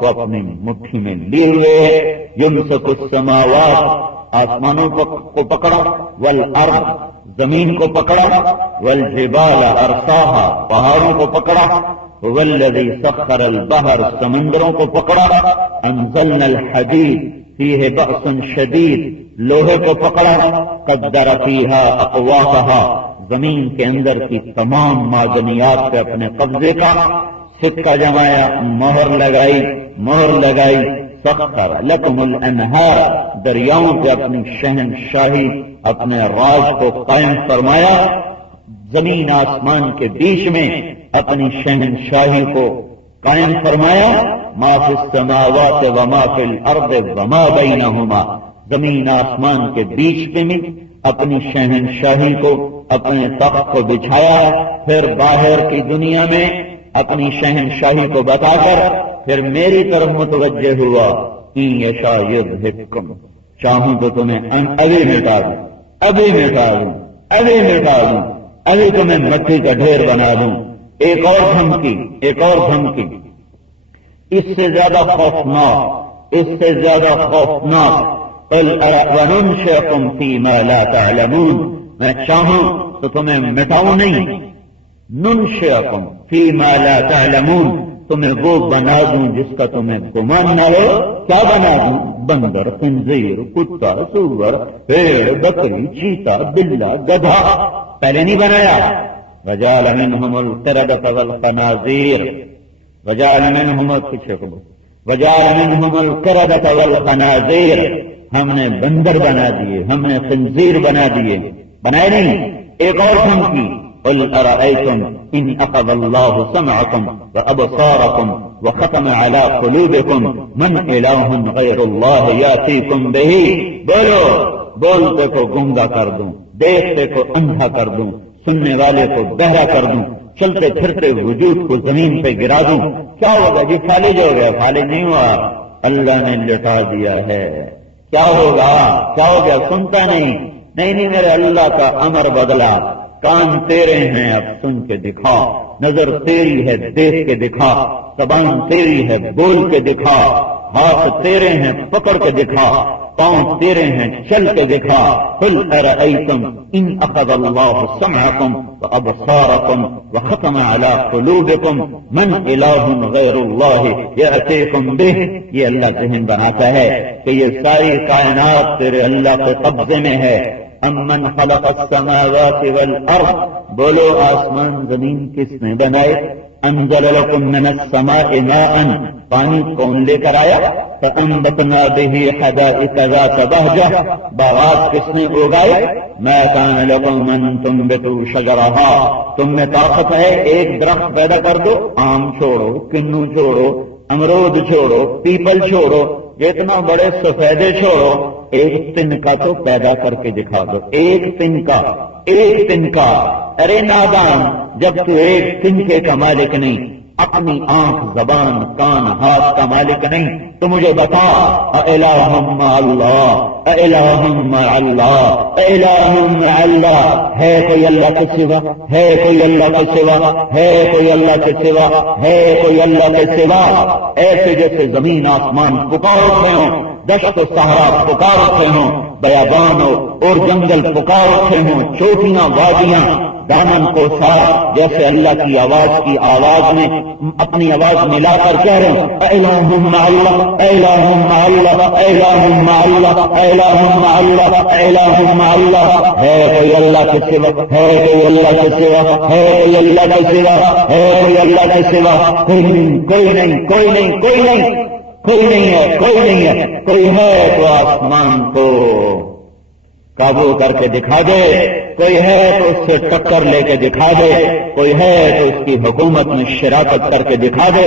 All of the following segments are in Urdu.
کو اپنی مٹھی میں لیے ہوئے ہے. یمسک السماوات آسمانوں کو پکڑا، والارض زمین کو پکڑا، والجبال ارساہا پہاڑوں کو پکڑا، والذی سخر البحر سمندروں کو پکڑا، انزلنا الحدید فیہ بأس شدید لوہے کو پکڑا، قدر فیہا اقواتہا زمین کے اندر کی تمام معدنیات پہ اپنے قبضے کا، سکہ جمایا، مہر لگائی، سخر لکم الانہار دریاؤں پہ اپنی شہنشاہی اپنے راج کو قائم فرمایا، زمین آسمان کے بیچ میں اپنی شہنشاہی کو قائم فرمایا. ما فی السماوات وما فی الارض وما بینہما زمین آسمان کے بیچ میں اپنی شہنشاہی کو اپنے تخت کو بچھایا، پھر باہر کی دنیا میں اپنی شہنشاہی کو بتا کر پھر میری طرف متوجہ ہوا. ان یشاء یذھبکم چاہوں تو تمہیں ابھی مٹا دوں، ابھی تمہیں مٹی کا ڈھیر بنا دوں. ایک اور دھمکی اس سے زیادہ خوفناک قل وننشئکم فیما لا تعلمون میں چاہوں تو تمہیں مٹاؤں نہیں، ننشئکم فیما لا تعلمون تمہیں وہ بنا دوں جس کا تمہیں گمان نہ ہو. کیا بنا دوں؟ بندر، خنزیر، کتا، سور، بھیڑ، بکری، چیتا، بلا، گدھا پہلے نہیں بنایا. وجعل منهم القردة والخنازير وجعل منهم القردة والخنازير ہم نے بندر بنا دیے، ہم نے خنزیر بنا دیے، بنائے نہیں. ایک اور دھمکی قل ارأيتم ان اخذ الله سمعكم وابصاركم وختم على قلوبكم من اله غير الله ياتيكم به بولتے کو گنگا کر دوں، دیکھتے کو اندھا کر دوں، سننے والے کو بہرا کر دوں، چلتے پھرتے وجود کو زمین پہ گرا دوں، کیا ہوگا جی؟ فالج ہو گیا؟ فالج نہیں ہوا، اللہ نے لٹا دیا ہے. کیا ہوگا؟ کیا ہو گیا؟ سنتا نہیں، میرے اللہ کا امر بدلا. کان تیرے ہیں اب سن کے دکھا، نظر تیری ہے دیکھ کے دکھا، زبان تیری ہے بول کے دکھا، ہاتھ تیرے ہیں پکڑ کے دکھا، پاؤں تیرے ہیں چل کے دکھا. قل ارأيتم ان اخذ الله سمعكم وابصاركم وختم على قلوبكم من اله غير الله ياتيكم به. یہ اللہ ذہن بناتا ہے کہ یہ ساری کائنات تیرے اللہ کے قبضے میں ہے. امن خلق السماوات والارض بولو آسمان زمین کس نے بنائے؟ انزل لكم من السماء ماء پانی کون لے کر آیا؟ فانبتنا به حدائق ذات بهجة باغات کس نے اگائے؟ ما كان لكم ان تنبتوا شجرها تم میں طاقت ہے ایک درخت پیدا کر دو، آم چھوڑو، کنو چھوڑو، امرود چھوڑو، پیپل چھوڑو، جتنا بڑے سفیدے چھوڑو، ایک تن کا تو پیدا کر کے دکھا دو. ایک تن کا ارے نادان، جب تو ایک تنکے کا مالک نہیں، اپنی آنکھ، زبان، کان، ہاتھ کا مالک نہیں، تو مجھے بتا اِلٰہٌ مع اللہ، اِلٰہٌ مع اللہ، اِلٰہٌ مع اللہ، ہے کوئی اللہ کے سوا؟ ہے کوئی اللہ کے سوا؟ ہے کوئی اللہ کے سوا؟ ہے کوئی اللہ کے سوا؟ ایسے جیسے زمین آسمان پکار اٹھے ہوں، دشت و صحرا پکار اٹھے ہوں، بیابان اور جنگل پکار اٹھے ہوں، چوٹیاں، وادیاں، دامن کو سار جیسے اللہ کی آواز میں اپنی آواز ملا کر کہہ رہے ہیں اِلٰہٌ مع اللہ، اِلٰہٌ مع اللہ، اِلٰہٌ مع اللہ، اِلٰہٌ مع اللہ، اِلٰہٌ مع اللہ. ہے کوئی اللہ کے سوا؟ ہے کوئی اللہ کے سوا؟ ہے کوئی اللہ کے سوا؟ ہے کوئی اللہ کے سوا؟ کوئی نہیں ہے. کوئی ہے تو آسمان کو قابو کر کے دکھا دے، کوئی ہے تو اس سے ٹکر لے کے دکھا دے، کوئی ہے تو اس کی حکومت میں شراکت کر کے دکھا دے،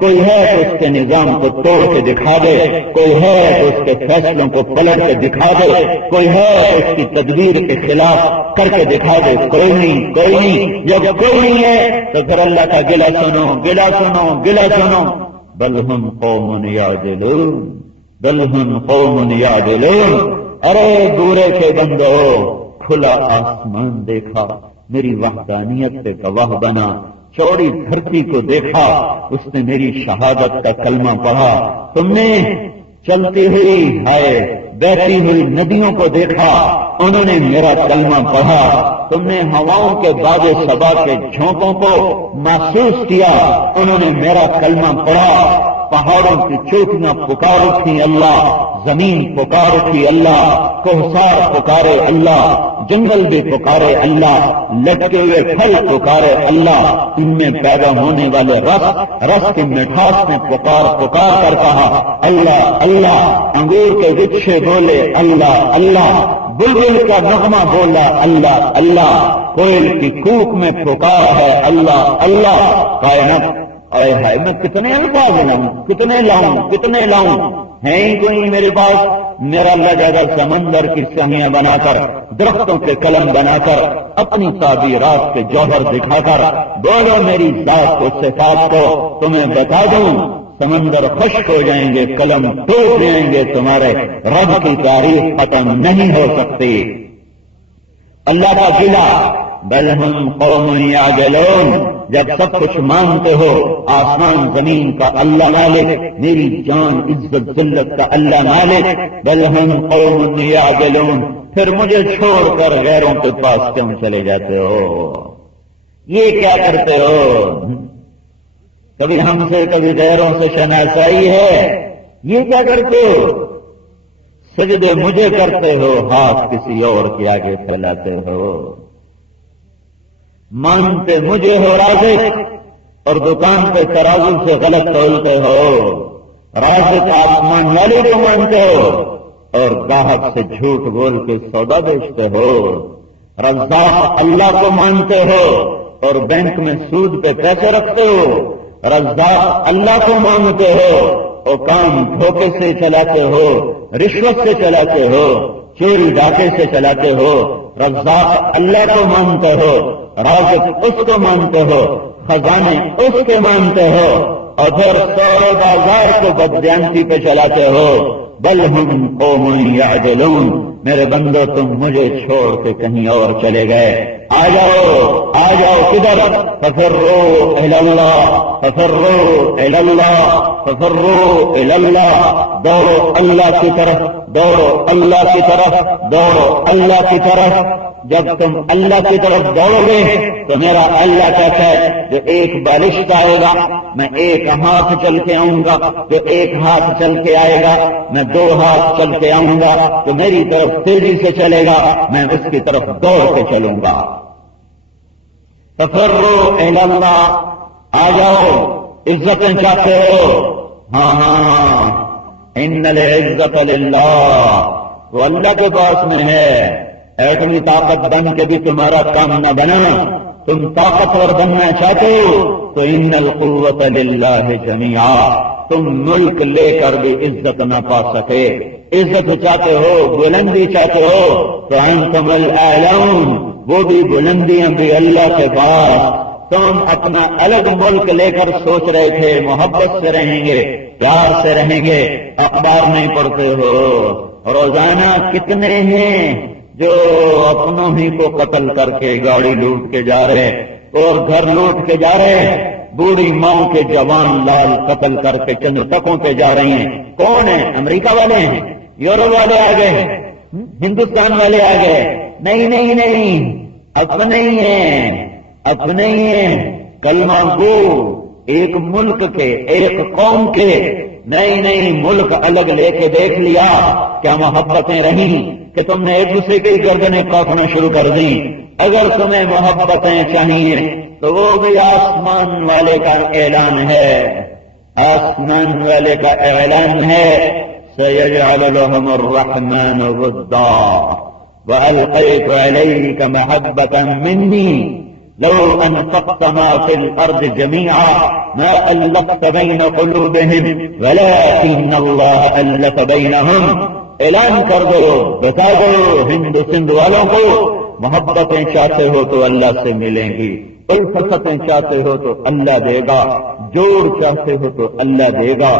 کوئی ہے تو اس کے نظام کو توڑ کے دکھا دے، کوئی ہے تو اس کے فیصلوں کو پلٹ کے دکھا دے، کوئی ہے تو اس کی تدبیر کے خلاف کر کے دکھا دے. کوئی نہیں. جب کوئی نہیں ہے تو پھر اللہ کا گلہ سنو. بل ہم قوم یعدلون ارے دورے کے بندو، کھلا آسمان دیکھا، میری وحدانیت سے گواہ بنا، چوڑی دھرتی کو دیکھا، اس نے میری شہادت کا کلمہ پڑھا۔ تم نے چلتی ہوئی بہتی ہوئی ندیوں کو دیکھا، انہوں نے میرا کلمہ پڑھا۔ تم نے ہواؤں کے باد صبا کے جھونکوں کو محسوس کیا، انہوں نے میرا کلمہ پڑھا۔ پہاڑوں کی چوٹیاں پکار اٹھی اللہ، زمین پکار اٹھی اللہ، کوہسار پکارے اللہ، جنگل بھی پکارے اللہ، لٹکے ہوئے پھل پکارے اللہ، ان میں پیدا ہونے والے رس کی مٹھاس نے پکار کر کہا اللہ اللہ۔ انگور کے گچھے بولے اللہ اللہ، بلبل کا نغمہ بولا اللہ اللہ، کوئل کی کوک میں پکار ہے اللہ اللہ۔ کائنات اے ہائے، میں کتنے الفاظ لاؤں، کتنے لاؤں، ہے ہی کوئی میرے پاس۔ میرا اللہ جگہ سمندر کی سہیاں بنا کر، درختوں کے قلم بنا کر، اپنی تعبیرات کے جوہر دکھا کر، بولو میری ذات کو صفات کو، تمہیں بتا دوں سمندر خشک ہو جائیں گے، قلم ٹوٹ جائیں گے، تمہارے رب کی تعریف ختم نہیں ہو سکتی۔ اللہ کا قلعہ بل ہم قوم یعجلون، جب سب کچھ مانتے ہو، آسمان زمین کا اللہ مالک، میری جان عزت ذلت کا اللہ مالک، بل ہم قوم یعجلون، پھر مجھے چھوڑ کر غیروں کے پاس کیوں چلے جاتے ہو؟ یہ کیا کرتے ہو؟ کبھی ہم سے کبھی غیروں سے شناسائی ہے، یہ کیا کرتے ہو؟ سجدے مجھے کرتے ہو، ہاتھ کسی اور کے آگے پھیلاتے ہو، مانتے مجھے ہو رازق، اور دکان پہ ترازو سے غلط تولتے ہو۔ رازق آسمان والے کو مانتے ہو، اور گاہک سے جھوٹ بول کے سودا بیچتے ہو۔ رزاق اللہ کو مانتے ہو، اور بینک میں سود پہ پیسے رکھتے ہو۔ رزاق اللہ کو مانتے ہو، اور کام دھوکے سے چلاتے ہو، رشوت سے چلاتے ہو، چوری ڈاکے سے چلاتے ہو۔ رزاق اللہ کو مانتے ہو، رازق اس کو مانتے ہو، خزانے اس کے مانتے ہو، اور پھر سور بازار کو بددیانتی پہ چلاتے ہو۔ بل ہم قوم یعجلون، میرے بندو تم مجھے چھوڑ کے کہیں اور چلے گئے۔ آ جاؤ کدھر؟ ففروا الی اللہ، ففروا الی اللہ، ففروا الی اللہ، دوڑو اللہ کی طرف، دوڑو اللہ کی طرف، دوڑو اللہ کی طرف۔ جب تم اللہ کی طرف دوڑو گے تو میرا اللہ کہتا ہے جو ایک بالشت آئے گا میں ایک ہاتھ چل کے آؤں گا، جو ایک ہاتھ چل کے آئے گا میں دو ہاتھ چل کے آؤں گا، جو میری طرف تیزی سے چلے گا میں اس کی طرف دوڑ کے چلوں گا۔ ففروا الی اللہ، آ جاؤ، عزتیں چاہتے ہو؟ ہاں، ان العزت للہ، وہ اللہ کے پاس میں ہے۔ ایٹمی طاقت بن کے بھی تمہارا کام نہ بنا، تم طاقتور بننا چاہتے ہو تو ان القوت للہ جمیعا، تم ملک لے کر بھی عزت نہ پا سکے۔ عزت چاہتے ہو، بلندی چاہتے ہو تو انتم الاعلون، وہ بھی بلندیاں بھی اللہ کے پاس۔ تم اپنا الگ ملک لے کر سوچ رہے تھے محبت سے رہیں گے، پیار سے رہیں گے، اخبار نہیں پڑھتے ہو۔ روزانہ کتنے ہیں جو اپنوں ہی کو قتل کر کے گاڑی لوٹ کے جا رہے اور گھر لوٹ کے جا رہے، بوڑھی ماں کے جوان لال قتل کر کے چند تکوں پہ جا رہی ہیں۔ کون ہیں؟ امریکہ والے ہیں، یورپ والے آ گئے، ہندوستان والے آ گئے؟ نہیں، اپنے ہی ہیں، اپنے ہی ہیں۔ کلمہ گو ایک ملک کے، ایک قوم کے، نہیں ملک الگ لے کے دیکھ لیا، کیا محبتیں رہیں کہ تم نے ایک دوسرے کی گردنیں کاٹنا شروع کر دیں؟ اگر تمہیں محبتیں چاہیے تو وہ بھی آسمان والے کا اعلان ہے، آسمان والے کا اعلان ہے، سَيَجْعَلُ لَهُمُ الرَّحْمَنُ وُدًّا وَأَلْقَيْتُ عَلَيْكَ مَحَبَّةً مِّنِّي لَوْ أَنفَقْتَ مَا فِي الْأَرْضِ جَمِيعًا مَا أَلَّفْتَ بَيْنَ قُلُوبِهِمْ وَلَكِنَّ اللَّهَ أَلَّفَ بَيْنَهُمْ۔ اعلان کر دو، بتا دو ہند سندھ والوں کو، محبتیں چاہتے ہو تو اللہ سے ملیں گی، الفتیں چاہتے ہو تو اللہ دے گا، جوڑ چاہتے ہو تو اللہ دے گا،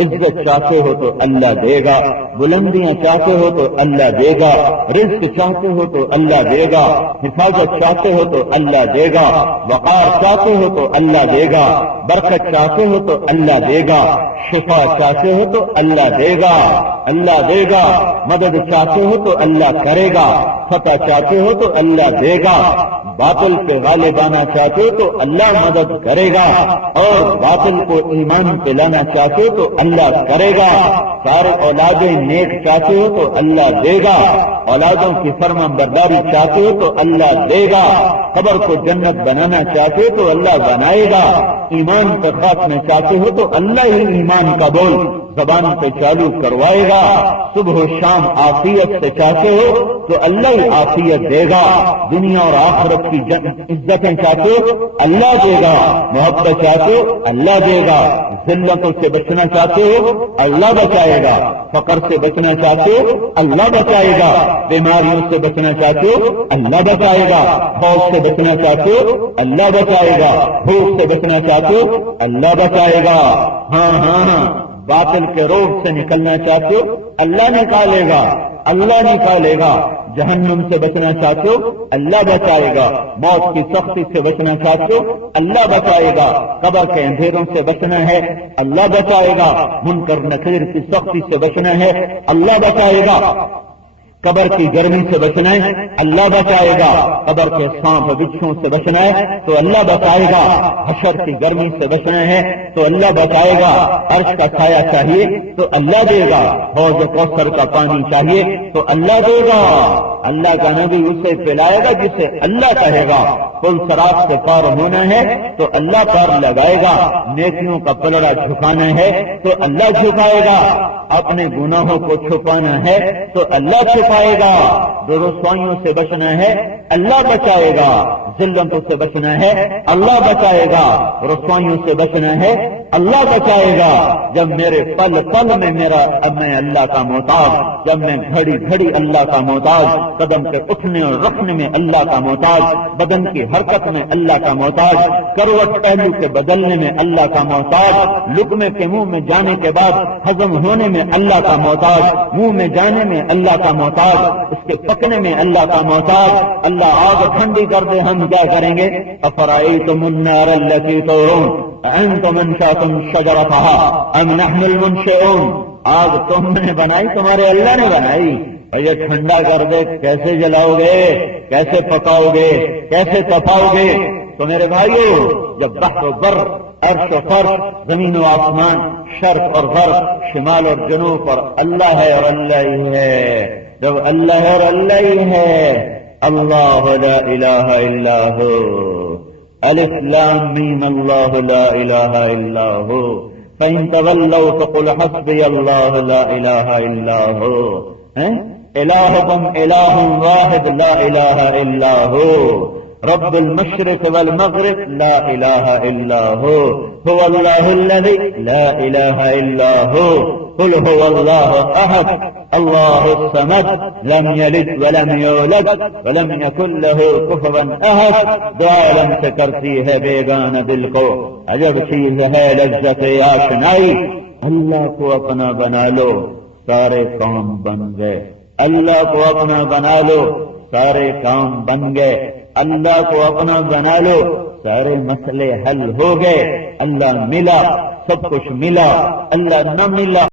عزت چاہتے ہو تو اللہ دے گا، بلندیاں چاہتے ہو تو اللہ دے گا، رزق چاہتے ہو تو اللہ دے گا، حفاظت چاہتے ہو تو اللہ دے گا، وقار چاہتے ہو تو اللہ دے گا، برکت چاہتے ہو تو اللہ دے گا، شفا چاہتے ہو تو اللہ دے گا، اللہ دے گا، مدد چاہتے ہو تو اللہ کرے گا، فتح چاہتے ہو تو اللہ دے گا، باطل پہ غالب آنا چاہتے ہو تو اللہ مدد کرے گا، اور باطل کو ایمان پہ لانا چاہتے ہو تو اللہ کرے گا، سارے اولادیں نیک چاہتے ہو تو اللہ دے گا، اولادوں کی فرمان برداری چاہتے ہو تو اللہ دے گا، قبر کو جنت بنانا چاہتے ہو تو اللہ بنائے گا، ایمان پر خاتمہ چاہتے ہو تو اللہ ہی ایمان کا بول زبان پہ چالو کروائے گا، صبح و شام عافیت سے چاہتے ہو تو اللہ ہی عافیت دے گا، دنیا اور آخرت کی عزتیں چاہتے ہو اللہ دے گا، محبت چاہتے ہو اللہ دے گا، ذلتوں سے بچنا چاہتے ہو اللہ بچائے گا، فقر سے بچنا چاہتے ہو اللہ بچائے گا، بیماریوں سے بچنا چاہتے ہو اللہ بچائے گا، خوف سے بچنا چاہتے ہو اللہ بچائے گا، بھوک سے بچنا چاہتے ہو اللہ بچائے گا، ہاں ہاں ہاں، باطل کے روگ سے نکلنا چاہتے ہو اللہ نکالے گا، اللہ نکالے گا، جہنم سے بچنا چاہتے ہو اللہ بچائے گا، موت کی سختی سے بچنا چاہتے ہو اللہ بچائے گا، قبر کے اندھیروں سے بچنا ہے اللہ بچائے گا، منکر نکیر کی سختی سے بچنا ہے اللہ بچائے گا، قبر کی گرمی سے بچنا ہے اللہ بچائے گا، قبر کے سانپ بچھوں سے بچنا ہے تو اللہ بچائے گا، حشر کی گرمی سے بچنا ہے تو اللہ بچائے گا، عرش کا سایہ چاہیے تو اللہ دے گا، حوض کوثر کا پانی چاہیے تو اللہ دے گا، اللہ کا نبی اسے پلائے گا جسے اللہ کہے گا، پل صراط سے پار ہونا ہے تو اللہ پار لگائے گا، نیکیوں کا پلڑا جھکانا ہے تو اللہ جھکائے گا، اپنے گناہوں کو چھپانا ہے تو اللہ چھپائے گا، رسوائیوں سے بچنا ہے اللہ بچائے گا، ذلتوں سے بچنا ہے اللہ بچائے گا، رسوائیوں سے بچنا ہے اللہ بچائے گا، جب میرے پل پل میں اب میں اللہ کا محتاج، جب میں گھڑی گھڑی اللہ کا محتاج، قدم کے اٹھنے اور رکھنے میں اللہ کا محتاج، بدن کی حرکت میں اللہ کا محتاج، کروٹ پہلو کے بدلنے میں اللہ کا محتاج، لقمے کے منہ میں جانے کے بعد ہضم ہونے میں اللہ کا محتاج، منہ میں جانے میں اللہ کا محتاج، اس کے پکنے میں اللہ کا محتاج، اللہ آگ ٹھنڈی کر دے ہم کیا کریں گے؟ افرأیتم النار التی تورون اانتم انشأتم شجرتها ام نحن المنشئون، آگ تم نے بنائی تمہارے اللہ نے بنائی، یہ ٹھنڈا کر دے کیسے جلاؤ گے، کیسے پکاؤ گے، کیسے تپاؤ گے؟ تو میرے بھائیو، جب بحر و بر، عرش و فرش، زمین و آسمان، شرق اور غرب، شمال اور جنوب پر اللہ ہے اور اللہ ہی ہے، جب اللہ ہے اور اللہ ہی ہے، اللہ لا الہ الا ہو، الف لام میم اللہ لا الہ الا ہو، فإن تولوا فقل حسبي الله لا إله إلا هو، إلهكم إله واحد لا إله إلا هو، رب المشرق والمغرب لا إله إلا هو، هو الله الذي لا إله إلا هو، قل هو الله أحد الله الصمد لم يلد ولم يولد ولم يكن له كفوا أحد، دعا لم کرتی ہے بیگانہ دل کو، عجب چیز ہے لذت آشنائی، اللہ کو اپنا بنا لو سارے کام بن گئے، اللہ کو اپنا بنا لو سارے کام بن گئے، اللہ کو اپنا بنا لو سارے مسئلے حل ہو گئے، اللہ ملا سب کچھ ملا، اللہ نہ ملا